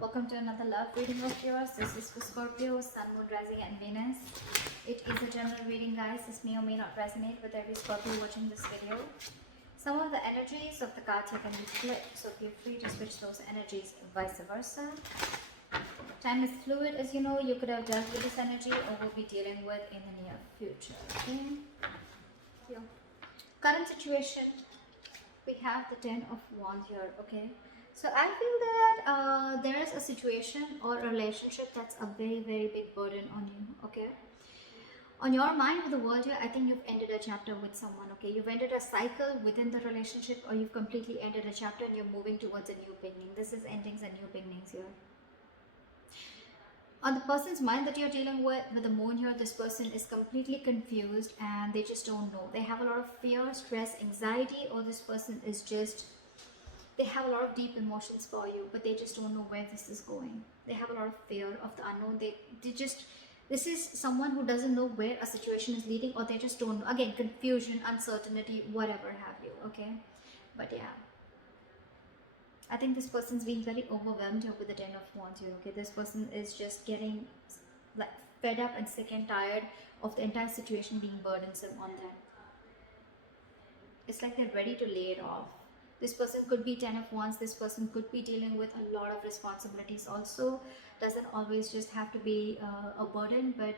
Welcome to another love reading of yours. This is for Scorpio, Sun, Moon, Rising, and Venus. It is a general reading, guys. This may or may not resonate with every Scorpio watching this video. Some of the energies of the cards here can be flipped, so feel free to switch those energies, vice versa. Time is fluid, as you know. You could have dealt with this energy or will be dealing with in the near future. Okay? Your current situation, we have the Ten of Wands here. Okay? So I feel that there is a situation or a relationship that's a very, very big burden on you. Okay? On your mind with the world here, I think you've ended a chapter with someone. Okay? You've ended a cycle within the relationship, or you've completely ended a chapter and you're moving towards a new beginning. This is endings and new beginnings here. On the person's mind that you're dealing with the moon here, this person is completely confused and they just don't know. They have a lot of fear, stress, anxiety, or this person is just, they have a lot of deep emotions for you, but they just don't know where this is going. They have a lot of fear of the unknown. They just, this is someone who doesn't know where a situation is leading, or they just don't know. Again, confusion, uncertainty, whatever have you, okay? But yeah. I think this person's being very overwhelmed here with the Ten of Wands here, okay? This person is just getting like fed up and sick and tired of the entire situation being burdensome on them. It's like they're ready to lay it off. This person could be Ten of Wands. This person could be dealing with a lot of responsibilities also. Doesn't always just have to be a burden, but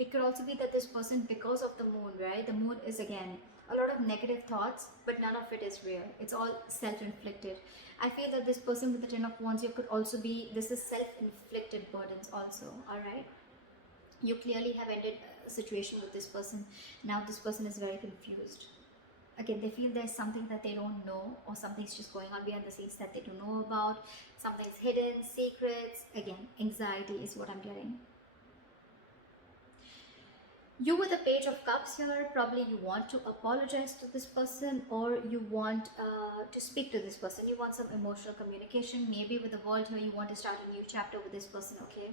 it could also be that this person, because of the moon, right? The moon is, again, a lot of negative thoughts, but none of it is real. It's all self-inflicted. I feel that this person with the Ten of Wands here could also be, this is self-inflicted burdens also, all right? You clearly have ended a situation with this person. Now this person is very confused. Again, they feel there's something that they don't know, or something's just going on behind the scenes that they don't know about. Something's hidden, secrets. Again, anxiety is what I'm getting. You with the Page of Cups here, probably you want to apologize to this person, or you want to speak to this person. You want some emotional communication. Maybe with the World here, you want to start a new chapter with this person, okay?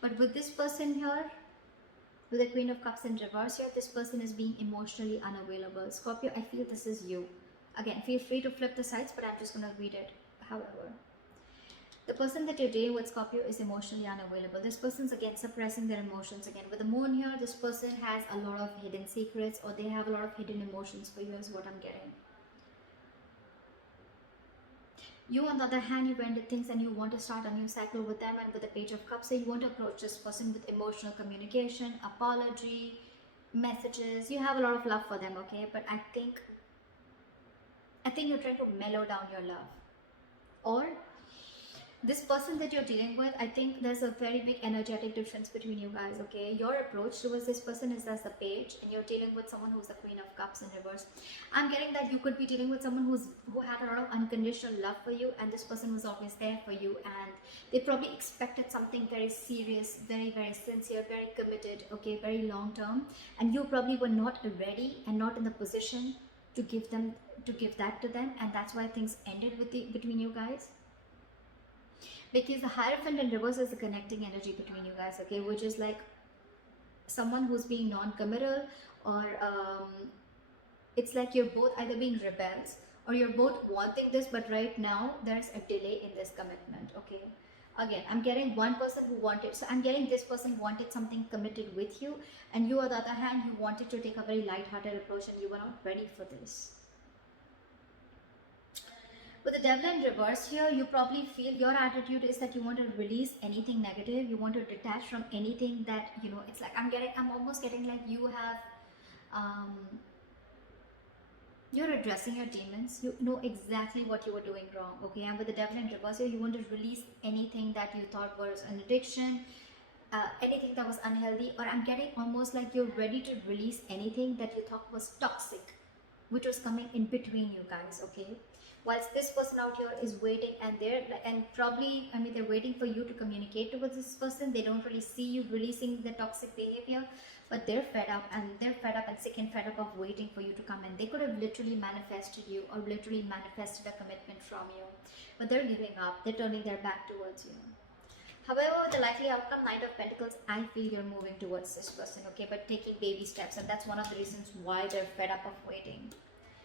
But with this person here, with the Queen of Cups in reverse here, this person is being emotionally unavailable. Scorpio, I feel this is you. Again, feel free to flip the sides, but I'm just going to read it. However, the person that you're dealing with, Scorpio, is emotionally unavailable. This person's, again, suppressing their emotions. Again, with the moon here, this person has a lot of hidden secrets, or they have a lot of hidden emotions for you, is what I'm getting. You, on the other hand, you've ended things and you want to start a new cycle with them, and with the Page of Cups, so you want to approach this person with emotional communication, apology, messages. You have a lot of love for them, okay? But I think you're trying to mellow down your love. Or this person that you're dealing with, I think there's a very big energetic difference between you guys, okay? Your approach towards this person is as the Page, and you're dealing with someone who's the Queen of Cups in reverse. I'm getting that you could be dealing with someone who had a lot of unconditional love for you, and this person was always there for you, and they probably expected something very serious, very, very sincere, very committed, okay, very long term, and you probably were not ready and not in the position to give that to them, and that's why things ended between you guys. Because the Hierophant in reverse is the connecting energy between you guys, okay, which is like someone who's being non-committal, or it's like you're both either being rebels, or you're both wanting this, but right now there's a delay in this commitment, okay? Again, I'm getting one person who wanted, so I'm getting this person wanted something committed with you, and you, on the other hand, you wanted to take a very light-hearted approach, and you were not ready for this. With the Devil in reverse here, you probably feel your attitude is that you want to release anything negative. You want to detach from anything that, you know, it's like I'm almost getting like you have, you're addressing your demons. You know exactly what you were doing wrong, okay? And with the Devil in reverse here, you want to release anything that you thought was an addiction, anything that was unhealthy, or I'm getting almost like you're ready to release anything that you thought was toxic, which was coming in between you guys, okay? Whilst this person out here is waiting, and probably, I mean, they're waiting for you to communicate towards this person. They don't really see you releasing the toxic behavior, but they're fed up and sick and fed up of waiting for you to come in. They could have literally manifested you, or literally manifested a commitment from you, but they're giving up. They're turning their back towards you. However, with the likely outcome, Knight of Pentacles, I feel you're moving towards this person, okay, but taking baby steps, and that's one of the reasons why they're fed up of waiting.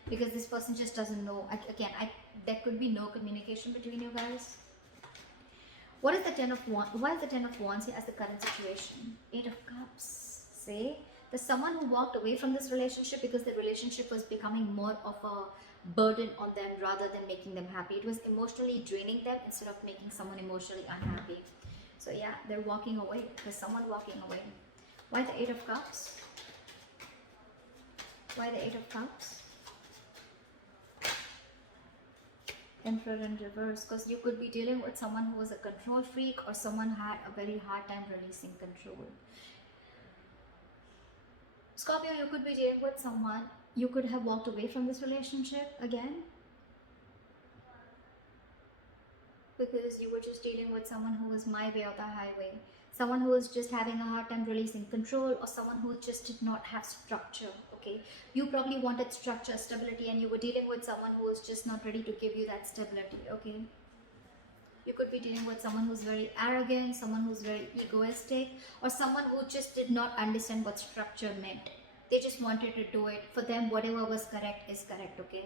Because this person just doesn't know. Again, there could be no communication between you guys. What is the Ten of Wands? Why is the Ten of Wands here as the current situation? Eight of Cups. See? There's someone who walked away from this relationship because the relationship was becoming more of a burden on them rather than making them happy. It was emotionally draining them instead of making someone emotionally unhappy. So yeah, they're walking away. There's someone walking away. Why the Eight of Cups? Why the Eight of Cups? Emperor in reverse, because you could be dealing with someone who was a control freak or someone who had a very hard time releasing control. Scorpio, you could be dealing with someone, you could have walked away from this relationship again because you were just dealing with someone who was my way or the highway, someone who was just having a hard time releasing control, or someone who just did not have structure. Okay, you probably wanted structure, stability, and you were dealing with someone who was just not ready to give you that stability. Okay, you could be dealing with someone who's very arrogant, someone who's very egoistic, or someone who just did not understand what structure meant. They just wanted to do it. For them, whatever was correct is correct. Okay,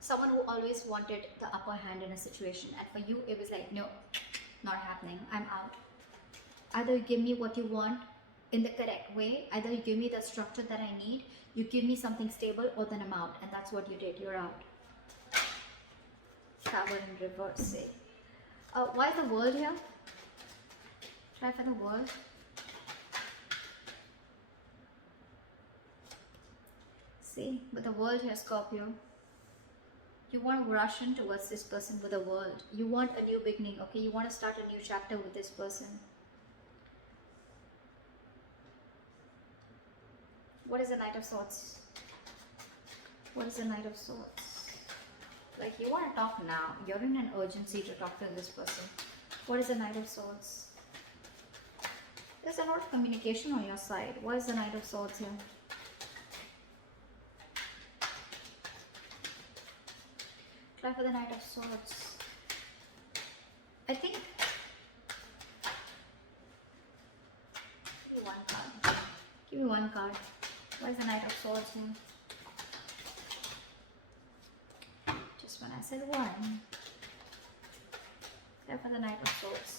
someone who always wanted the upper hand in a situation, and for you it was like, no, not happening, I'm out. Either you give me what you want in the correct way, either you give me the structure that I need, you give me something stable, or then I'm out. And that's what you did. You're out. Tower in reverse. Say, why is the World here? Try for the World. See, with the World here, Scorpio, you want to rush in towards this person with the World. You want a new beginning. Okay, you want to start a new chapter with this person. What is the Knight of Swords? What is the Knight of Swords? Like, you want to talk now. You're in an urgency to talk to this person. What is the Knight of Swords? There's a lot of communication on your side. What is the Knight of Swords here? Try for the Knight of Swords. I think... Give me one card. Give me one card. Why is the Knight of Swords here? Just when I said one. Try for the Knight of Swords.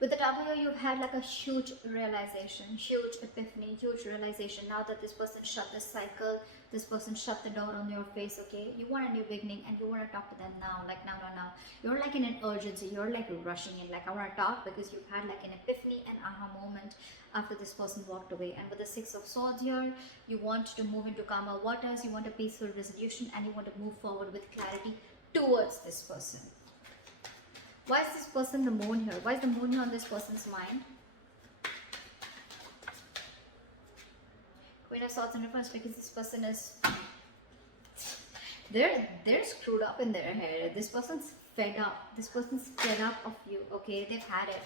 With the W, you've had like a huge realization, huge epiphany, huge realization. Now that this person shut this cycle, this person shut the door on your face, okay? You want a new beginning and you want to talk to them now, like now. You're like in an urgency, you're like rushing in, like I want to talk because you've had like an epiphany and aha moment after this person walked away. And with the Six of Swords here, you want to move into calmer waters, you want a peaceful resolution, and you want to move forward with clarity towards this person. Why is this person the Moon here? Why is the Moon here on this person's mind? Queen of Swords in reverse, because this person is... They're screwed up in their head. This person's fed up. This person's fed up of you, okay? They've had it.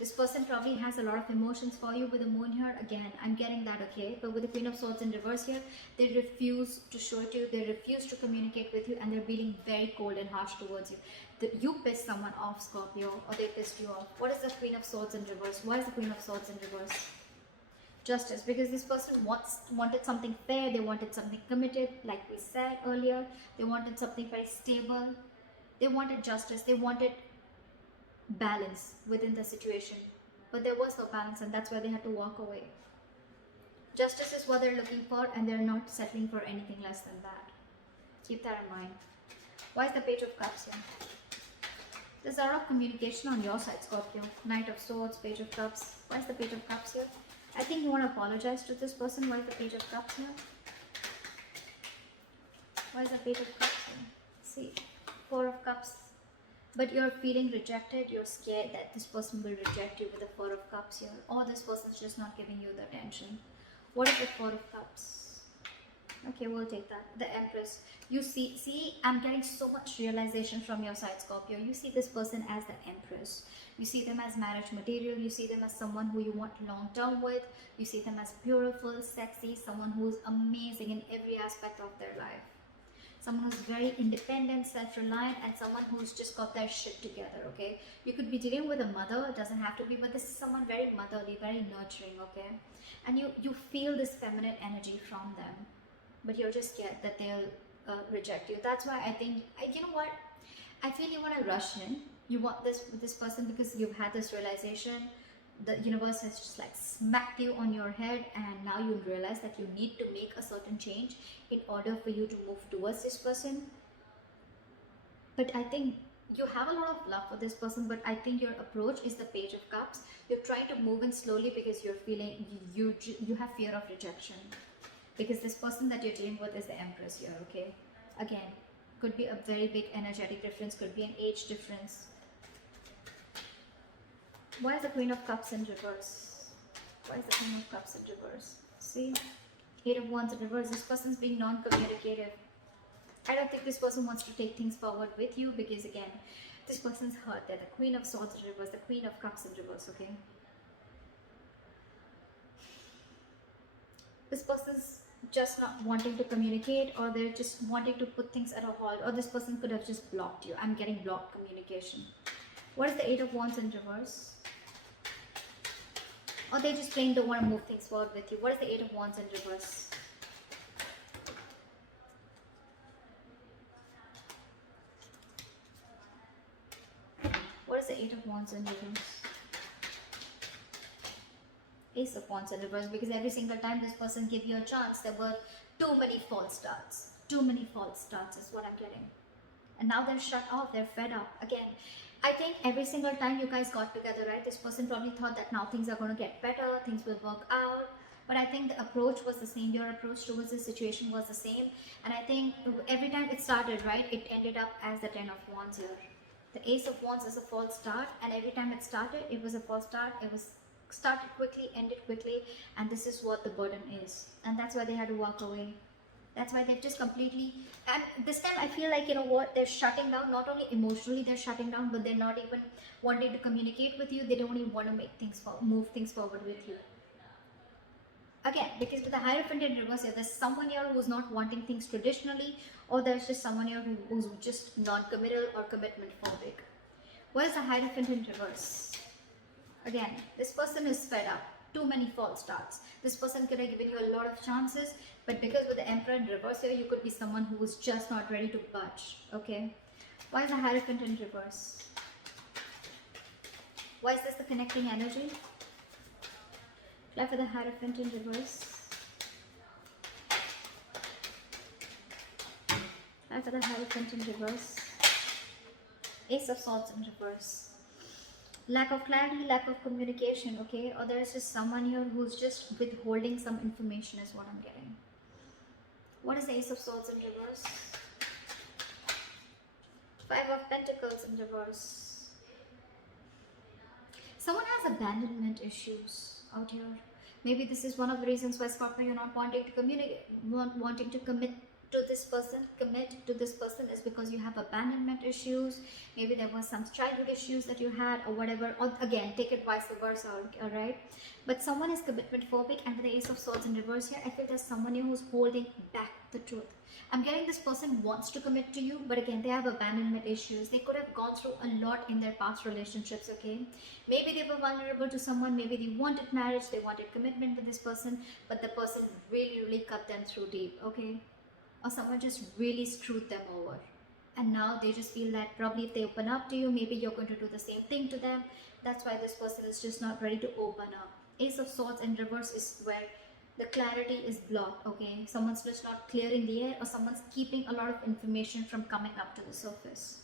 This person probably has a lot of emotions for you with the Moon here. Again, I'm getting that, okay? But with the Queen of Swords in reverse here, they refuse to show it to you. They refuse to communicate with you, and they're being very cold and harsh towards you. You pissed someone off, Scorpio, or they pissed you off. What is the Queen of Swords in reverse? Why is the Queen of Swords in reverse? Justice, because this person wanted something fair. They wanted something committed, like we said earlier. They wanted something very stable. They wanted justice. They wanted balance within the situation, but there was no balance, and that's why they had to walk away. Justice is what they're looking for, and they're not settling for anything less than that. Keep that in mind. Why is the Page of Cups here? There's a lot of communication on your side, Scorpio. Knight of Swords, Page of Cups. Why is the Page of Cups here? I think you want to apologize to this person. Why is the Page of Cups here? Why is the Page of Cups here? See, Four of Cups. But you're feeling rejected, you're scared that this person will reject you with the Four of Cups here, or this person's just not giving you the attention. What is the Four of Cups? Okay, we'll take that. The Empress. You see, I'm getting so much realization from your side, Scorpio. You see this person as the Empress. You see them as marriage material. You see them as someone who you want long term with. You see them as beautiful, sexy, someone who's amazing in every aspect of their life. someone who's very independent, self-reliant, and someone who's just got their shit together. Okay, you could be dealing with a mother, it doesn't have to be, but this is someone very motherly, very nurturing. Okay, and you feel this feminine energy from them, but you're just scared that they'll reject you. That's why I think you know what, I feel you want to rush in. You want this person because you've had this realization. The universe has just like smacked you on your head, and now you realize that you need to make a certain change in order for you to move towards this person. But I think you have a lot of love for this person, but I think your approach is the Page of Cups. You're trying to move in slowly because you're feeling you have fear of rejection, because this person that you're dealing with is the Empress here. Okay, again, could be a very big energetic difference, could be an age difference. Why is the Queen of Cups in reverse? Why is the Queen of Cups in reverse? See? 8 of Wands in reverse. This person's being non-communicative. I don't think this person wants to take things forward with you because, again, this person's hurt. They're the Queen of Swords in reverse, the Queen of Cups in reverse, okay? This person's just not wanting to communicate, or they're just wanting to put things at a halt, or this person could have just blocked you. I'm getting blocked communication. What is the 8 of Wands in reverse? Or they just plain don't want to move things forward with you. What is the 8 of Wands in reverse? What is the 8 of Wands in reverse? Ace of Wands in reverse, because every single time this person gave you a chance, there were too many false starts. Too many false starts is what I'm getting. And now they're shut off, they're fed up. Again, I think every single time you guys got together, right, this person probably thought that now things are going to get better, things will work out. But I think the approach was the same. Your approach towards this situation was the same. And I think every time it started, right, it ended up as the 10 of Wands here. The Ace of Wands is a false start. And every time it started, it was a false start. It was started quickly, ended quickly. And this is what the burden is. And that's why they had to walk away. That's why they've just completely, and this time I feel like, you know what, they're shutting down. Not only emotionally they're shutting down, but they're not even wanting to communicate with you. They don't even want to make things move things forward with you. Again, because with the Hierophant in reverse here, there's someone here who's not wanting things traditionally, or there's just someone here who's just non-committal or commitment phobic. What is the Hierophant in reverse? Again, this person is fed up. Too many false starts. This person could have given you a lot of chances, but because with the Emperor in reverse here, you could be someone who is just not ready to budge. Okay? Why is the Hierophant in reverse? Why is this the connecting energy? Apply for the Hierophant in reverse. Apply for the Hierophant in reverse. Ace of Swords in reverse. Lack of clarity, lack of communication, okay? Or there's just someone here who's just withholding some information is what I'm getting. What is the Ace of Swords in reverse? 5 of Pentacles in reverse. Someone has abandonment issues out here. Maybe this is one of the reasons why, Scorpio, you're not wanting to communicate, wanting to commit to this person is because you have abandonment issues. Maybe there was some childhood issues that you had or whatever. Or again, take it vice versa, alright? But someone is commitment phobic, and with the Ace of Swords in reverse here, I feel there's someone here who's holding back the truth. I'm getting this person wants to commit to you, but again, they have abandonment issues. They could have gone through a lot in their past relationships, okay? Maybe they were vulnerable to someone, maybe they wanted marriage, they wanted commitment with this person, but the person really cut them through deep, okay? Or someone just really screwed them over. And now they just feel that probably if they open up to you, maybe you're going to do the same thing to them. That's why this person is just not ready to open up. Ace of Swords in reverse is where the clarity is blocked, okay? Someone's just not clearing the air, or someone's keeping a lot of information from coming up to the surface.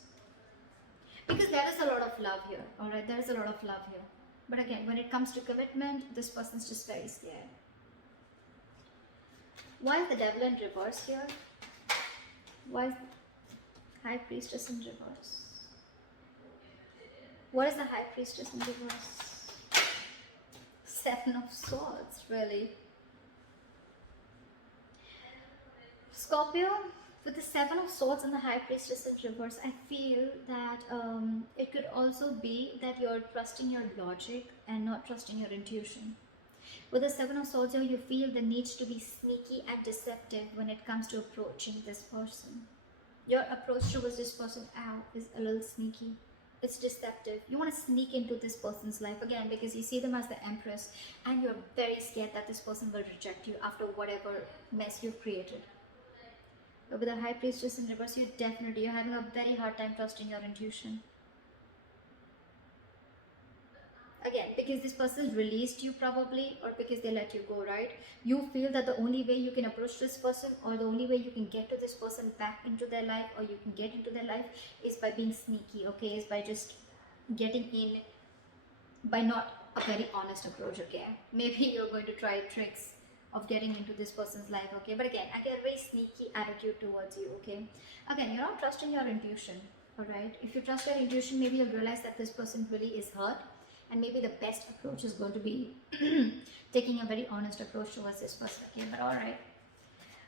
Because there is a lot of love here, alright? There is a lot of love here. But again, when it comes to commitment, this person's just very scared. Why is the Devil in reverse here? Why is High Priestess in reverse? What is the High Priestess in reverse? 7 of Swords, really. Scorpio, with the 7 of Swords and the High Priestess in reverse, I feel that it could also be that you're trusting your logic and not trusting your intuition. With the 7 of Swords here, you feel the need to be sneaky and deceptive when it comes to approaching this person. Your approach towards this person is a little sneaky. It's deceptive. You want to sneak into this person's life again because you see them as the empress, and you're very scared that this person will reject you after whatever mess you've created. But with the high priestess in reverse, you're having a very hard time trusting your intuition. Again, because this person released you probably, or because they let you go, right? You feel that the only way you can approach this person, or the only way you can get to this person back into their life, or you can get into their life, is by being sneaky, okay? Is by just getting in, by not a very honest approach, okay? Maybe you're going to try tricks of getting into this person's life, okay? But again, I get a very sneaky attitude towards you, okay? Again, you're not trusting your intuition, all right? If you trust your intuition, maybe you'll realize that this person really is hurt, and maybe the best approach is going to be taking a very honest approach towards this person, okay? But all right.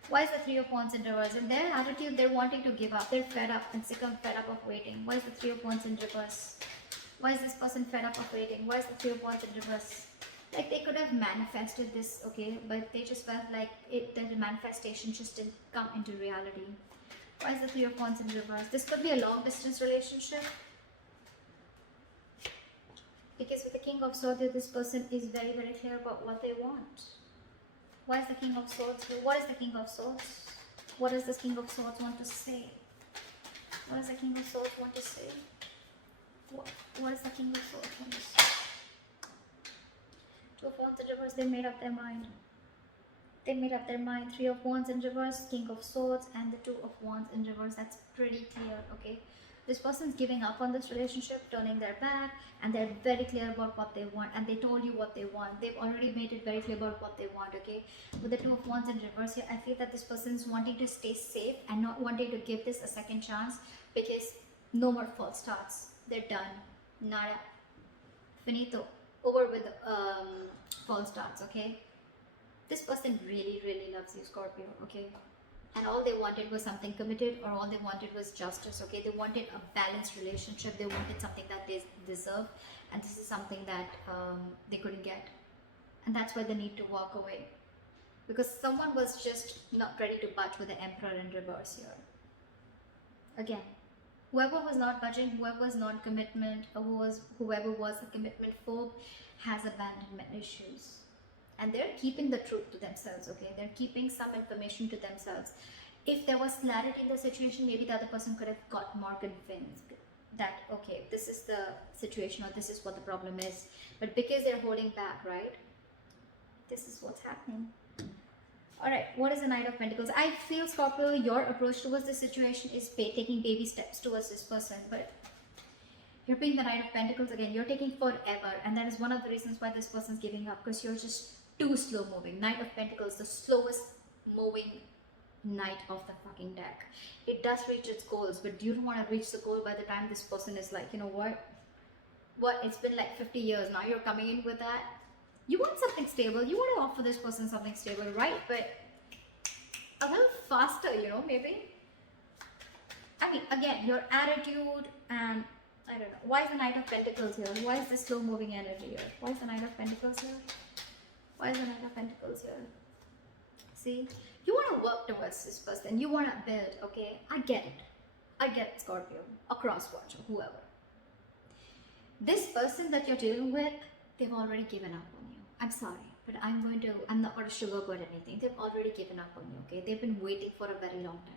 Why is the Three of Wands in reverse? In their attitude, they're wanting to give up. They're fed up and sick and fed up of waiting. Why is the Three of Wands in reverse? Why is this person fed up of waiting? Why is the Three of Wands in reverse? Like, they could have manifested this, okay? But they just felt like the manifestation just didn't come into reality. Why is the Three of Wands in reverse? This could be a long distance relationship. Because with the King of Swords, this person is very, very clear about what they want. Why is the King of Swords here? What is the King of Swords? What does this King of Swords want to say? What does the King of Swords want to say? What does the King of Swords want to say? Two of Wands in reverse, they made up their mind. They made up their mind. Three of Wands in reverse, King of Swords, and the Two of Wands in reverse. That's pretty clear, okay? This person's giving up on this relationship, turning their back, and they're very clear about what they want, and they told you what they want. They've already made it very clear about what they want, okay? With the Two of Wands in reverse here, I feel that this person's wanting to stay safe and not wanting to give this a second chance, because no more false starts. They're done. Nada. Finito. Over with false starts, okay? This person really, really loves you, Scorpio, okay? And all they wanted was something committed, or all they wanted was justice, okay? They wanted a balanced relationship. They wanted something that they deserve, and this is something that they couldn't get. And that's why they need to walk away, because someone was just not ready to budge with the Emperor in reverse here. Again, whoever was not budging, whoever was non-commitment, or whoever was a commitment phobe has abandonment issues. And they're keeping the truth to themselves, okay? They're keeping some information to themselves. If there was clarity in the situation, maybe the other person could have got more convinced that, okay, this is the situation, or this is what the problem is. But because they're holding back, right? This is what's happening. All right, what is the Knight of Pentacles? I feel, Scorpio, your approach towards this situation is taking baby steps towards this person. But you're being the Knight of Pentacles again. You're taking forever. And that is one of the reasons why this person's giving up, because you're just too slow moving. Knight of Pentacles, the slowest moving knight of the fucking deck. It does reach its goals, but you don't want to reach the goal by the time this person is like, you know what, it's been like 50 years now, you're coming in with that. You want something stable. You want to offer this person something stable, right? But a little faster, you know, maybe. I mean, again, your attitude, and I don't know. Why is the Knight of Pentacles here? Why is this slow moving energy here? Why is the Knight of Pentacles here? Why is the Knight of Pentacles here? See, you want to work towards this person. You want to build, okay? I get it. I get it, Scorpio. A crosswatch or whoever. This person that you're dealing with, they've already given up on you. I'm sorry, but I'm not going to sugarcoat anything. They've already given up on you, okay? They've been waiting for a very long time.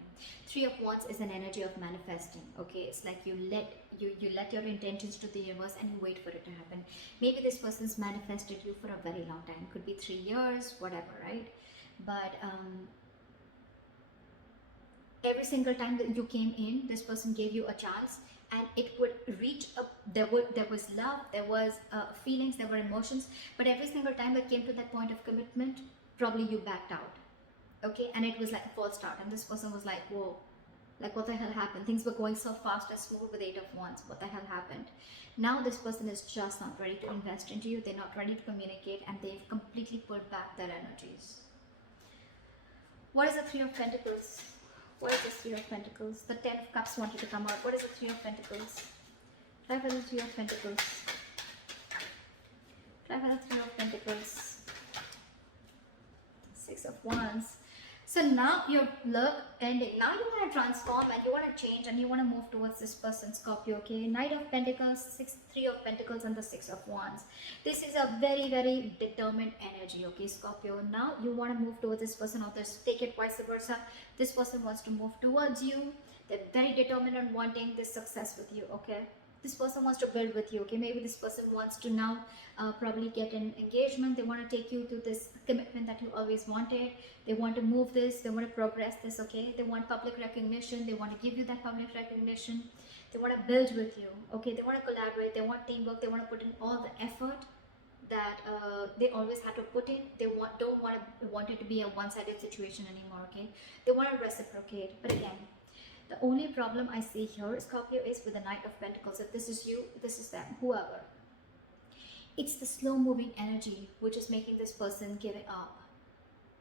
Three of Wands is an energy of manifesting, okay? It's like you let your intentions to the universe and you wait for it to happen. Maybe this person's manifested you for a very long time. Could be 3 years, whatever, right? But every single time that you came in, this person gave you a chance, and it would reach up. There was love, there was feelings, there were emotions, but every single time that came to that point of commitment, probably you backed out. Okay, and it was like a false start, and this person was like, whoa, like what the hell happened? Things were going so fast and smooth with 8 of Wands. What the hell happened? Now this person is just not ready to invest into you. They're not ready to communicate, and they've completely pulled back their energies. What is the Three of Pentacles? What is the Three of Pentacles? The 10 of Cups wanted to come out. What is the Three of Pentacles? Try for the Three of Pentacles. Try for the Three of Pentacles. 6 of Wands. So now your look ending. Now you want to transform and you want to change and you want to move towards this person, Scorpio. Okay, Knight of Pentacles, Three of Pentacles, and the Six of Wands. This is a very, very determined energy. Okay, Scorpio. Now you want to move towards this person, or this, take it vice versa. This person wants to move towards you. They're very determined on wanting this success with you. Okay, this person wants to build with you. Okay, maybe this person wants to now probably get an engagement. They want to take you to this commitment that you always wanted. They want to move this, they want to progress this. Okay, they want public recognition, they want to give you that public recognition, they want to build with you. Okay, they want to collaborate, they want teamwork, they want to put in all the effort that they always had to put in. They don't want it to be a one-sided situation anymore. Okay, they want to reciprocate. But again, the only problem I see here, Scorpio, is with the Knight of Pentacles. If this is you, this is them, whoever. It's the slow moving energy which is making this person give it up.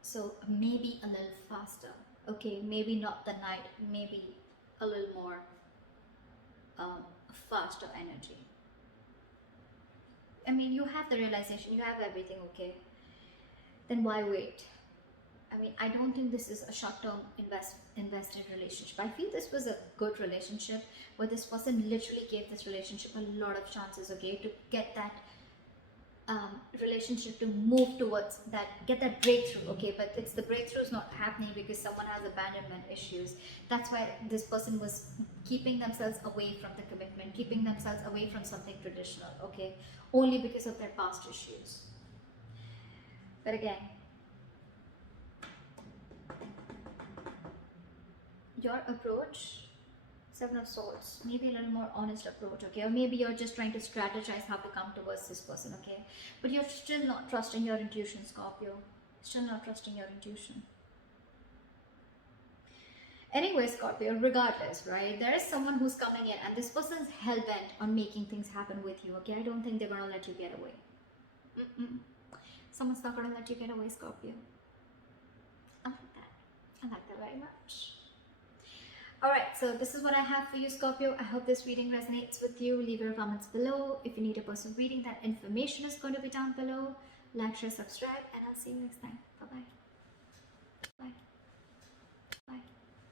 So maybe a little faster. Okay, maybe not the Knight, maybe a little more faster energy. I mean, you have the realization, you have everything. Okay, then why wait? I mean, I don't think this is a short-term invested relationship. I feel this was a good relationship where this person literally gave this relationship a lot of chances, okay, to get that relationship to move towards that, get that breakthrough. Okay, but it's the breakthrough is not happening because someone has abandonment issues. That's why this person was keeping themselves away from the commitment, keeping themselves away from something traditional. Okay, only because of their past issues. But again, your approach, Seven of Swords, maybe a little more honest approach. Okay, or maybe you're just trying to strategize how to come towards this person. Okay, but you're still not trusting your intuition, Scorpio. Still not trusting your intuition. Anyway, Scorpio, regardless, right, there is someone who's coming in and this person's hell-bent on making things happen with you. Okay, I don't think they're gonna let you get away. Someone's not gonna let you get away, Scorpio. I like that. I like that very much. Alright, so this is what I have for you, Scorpio. I hope this reading resonates with you. Leave your comments below. If you need a personal reading, that information is going to be down below. Like, share, subscribe, and I'll see you next time. Bye-bye. Bye.